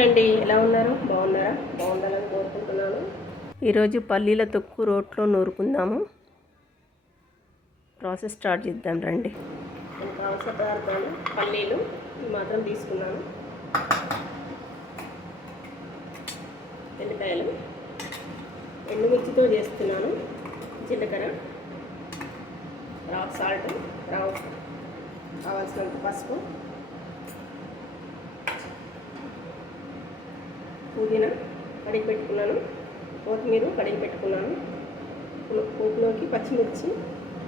అండి ఎలా ఉన్నారు? బాగున్నారా? బాగుండాలని కోరుకుంటున్నాను. ఈరోజు పల్లీల తొక్కు రోట్లో నూరుకుందాము. ప్రాసెస్ స్టార్ట్ చేద్దాం రండి. నేను కావాల్సిన పదార్థాలు పల్లీలు ఇవి మాత్రం తీసుకున్నాను. ఎల్లిపాయలు ఎండుమిర్చితో చేస్తున్నాను. జీలకర్ర రా సాల్ట్ రావు కావాల్సినంత పసుపు పుదీనా కడిగి పెట్టుకున్నాను. కొత్తిమీర కడిగి పెట్టుకున్నాను. పోపులోకి పచ్చిమిర్చి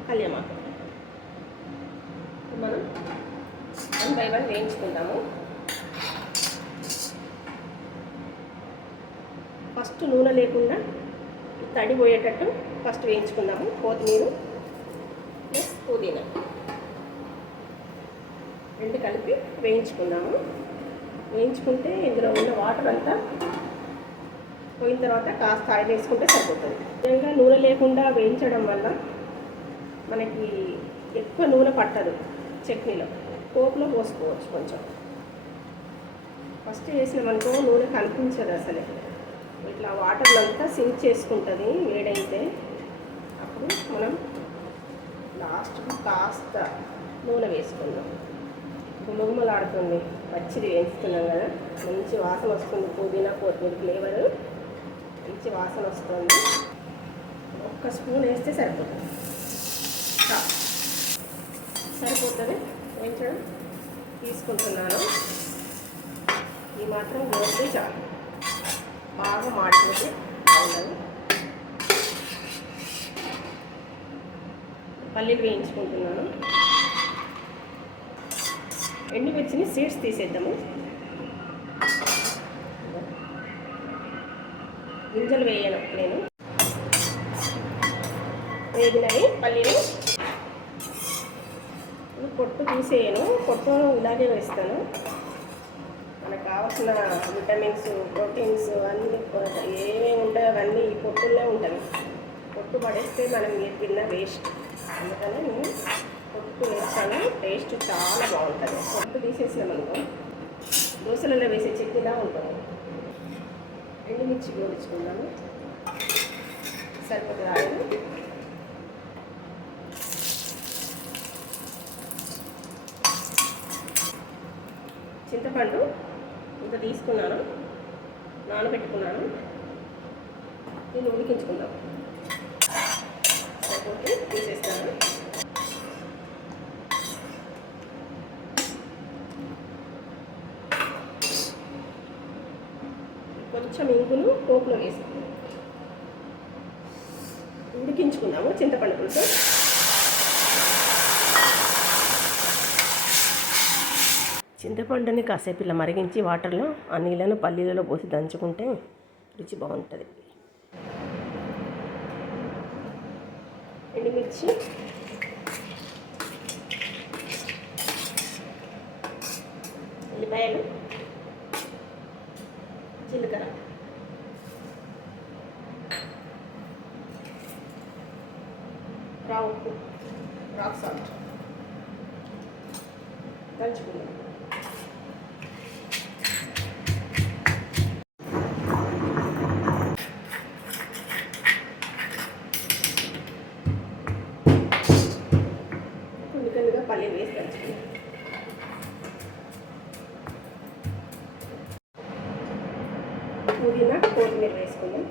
కళ్యామాకు. మనం వన్ బై వన్ వేయించుకుందాము ఫస్ట్ నూనె లేకుండా తడి పోయేటట్టు ఫస్ట్ వేయించుకుందాము కొత్తిమీర ప్లస్ పుదీనా. రెండు కలిపి వేయించుకుందాము. వేయించుకుంటే ఇందులో ఉన్న వాటర్ అంతా పోయిన తర్వాత కాస్త ఆయిల్ వేసుకుంటే సరిపోతుంది. నిజంగా నూనె లేకుండా వేయించడం వల్ల మనకి ఎక్కువ నూనె పట్టదు చట్నీలో. పోపులో పోసుకోవచ్చు కొంచెం. ఫస్ట్ వేసినామనుకో నూనె కనిపించదు అసలే. ఇట్లా వాటర్ అంతా సింక్ చేసుకుంటుంది వేడైతే. అప్పుడు మనం లాస్ట్కి కాస్త నూనె వేసుకుందాం. గుమగుమలాడుతుంది పచ్చిది వేయిస్తున్నాం కదా. మంచి వాసన వస్తుంది. పుదీనా కొత్తిమీర ఫ్లేవర్ మంచి వాసన వస్తుంది. ఒక్క స్పూన్ వేస్తే సరిపోతుంది. సరిపోతుంది. వేయించడం తీసుకుంటున్నాను. ఈ మాత్రం గోస్తే చాలు. బాగా మాడిపోతే బాగుండదు. పల్లీలు వేయించుకుంటున్నాను. ఎండుమిర్చిని సీడ్స్ తీసేద్దాము. గింజలు వేయను నేను. వేగినవి పల్లీలు. పొట్టు తీసేయను. పొట్టు ఇలాగే వేస్తాను. మనకు కావాల్సిన విటమిన్స్ ప్రోటీన్స్ అన్నీ ఏమేమి ఉంటాయో అవన్నీ ఈ పొట్టుల్లో ఉంటాయి. పొట్టు పడేస్తే మనం ఏ తిన్న వేస్ట్. అందుకని నేను పొట్టు వేస్తాను. టేస్ట్ చాలా బాగుంటుంది. పొట్టు తీసేసినాం అనుకో దోశలలో వేసే చట్నీలా ఉంటుంది. ఎండుమిర్చి గోడించుకున్నాను సరిపోతుంది ఆయిల్. చింతపండు ఇంత తీసుకున్నాను. నానబెట్టుకున్నాను. దీన్ని ఉడికించుకుందాం. కొంచెం ఇంగును పోపులో వేసుకుందాం ఉడికించుకుందాము చింతపండు పులుసు చింతపండుని కాసేపు ఇలా మరిగించి వాటర్లో ఆ నీళ్ళను పల్లీలలో పోసి దంచుకుంటే రుచి బాగుంటుంది. ఎండుమిర్చి. ఉల్లిపాయలు. జీలకర్ర రా ఉప్పు రాక్ సాల్ట్. దంచుకుందాం పుదీనా కొత్తిమీర వేసుకుందాం.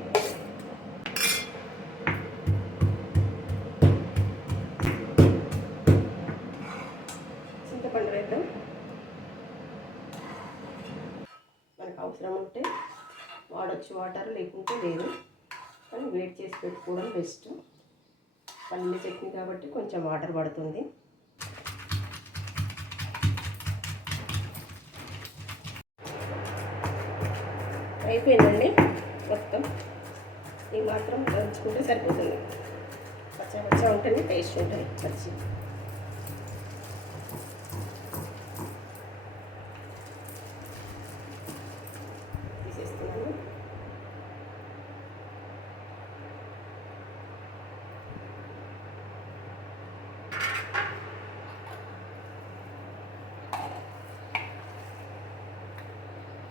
చింతపండు వేద్దాం. మనకు అవసరం ఉంటే వాడచ్చు వాటర్ లేకుంటే లేదు. కానీ వేడి చేసి పెట్టుకోవడం బెస్ట్. పల్లి చట్నీ కాబట్టి కొంచెం వాటర్ పడుతుంది. అయిపోయిందండి మొత్తం. ఈ మాత్రం దంచుకుంటే సరిపోతుంది. పచ్చ పచ్చ ఉంటుంది టేస్ట్ ఉంటుంది పచ్చి తీసేస్తున్నాను.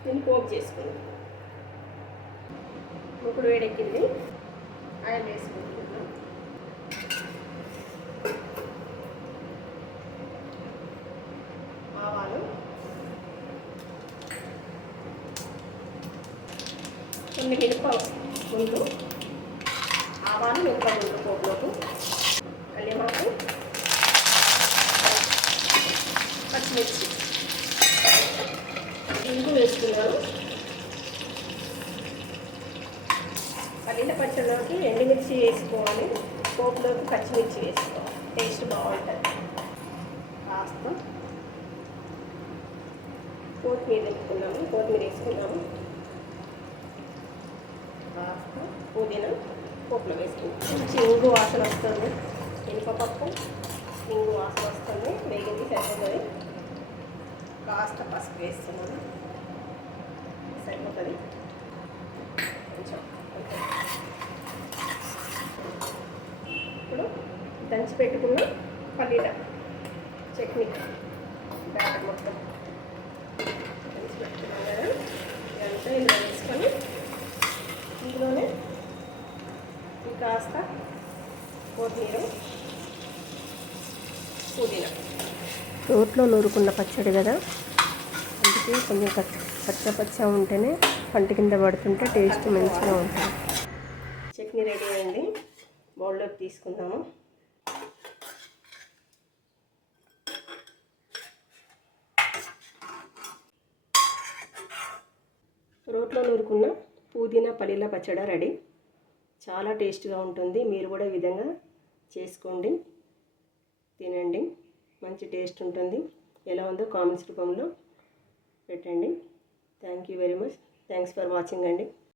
దీన్ని పోపు చేసుకుందాం. ఇప్పుడు వేడెక్కింది. ఆయిల్ వేసుకుంటున్నాం. ఆవాలు. కొన్ని మిరప ముందు. ఆవాలు మిరప ముందు పోపులోకి. కళ్యమాకు. పచ్చిమిర్చి. ఇంగు వేసుకున్నాను. పల్లీల పచ్చడిలోకి ఎండుమిర్చి వేసుకోవాలి. పోపులోకి పచ్చిమిర్చి వేసుకోవాలి. టేస్ట్ బాగుంటుంది. కాస్త కొత్తిమీర వేసుకున్నాము. కొత్తిమీర వేసుకున్నాము. కాస్త పుదీనా పోపులో వేసుకున్నాము. మంచి ఇంగు వాసన వస్తుంది. ఇనుపపప్పు ఇంగు వాసన వస్తుంది. వేగింది సరిపోతుంది. కాస్త పసుపు వేస్తున్నాము. సరిపోతుంది. కొంచెం. ఇప్పుడు దంచి పెట్టుకున్న పల్లీల చట్నీ. బ్యాటర్ మొత్తం. దంచి పెట్టుకున్నాం కదా. ఇదంతా ఇలా వేసుకొని ఇందులోనే ఈ కాస్త కొత్తిమీర పుదీనా. రోట్లో నూరుకున్న పచ్చడి కదా. అందుకే కొంచెం పచ్చ పచ్చ పచ్చ ఉంటేనే పంట కింద పడుతుంటే టేస్ట్ మంచిగా ఉంటుంది. చట్నీ రెడీ అయింది. బౌల్లోకి తీసుకుందాము. రోట్లో నూరుకున్న పుదీనా పల్లీల పచ్చడి రెడీ. చాలా టేస్ట్గా ఉంటుంది. మీరు కూడా ఈ విధంగా చేసుకోండి. తినండి. మంచి టేస్ట్ ఉంటుంది. ఎలా ఉందో కామెంట్స్ రూపంలో పెట్టండి. Thank you very much thanks for watching అండి.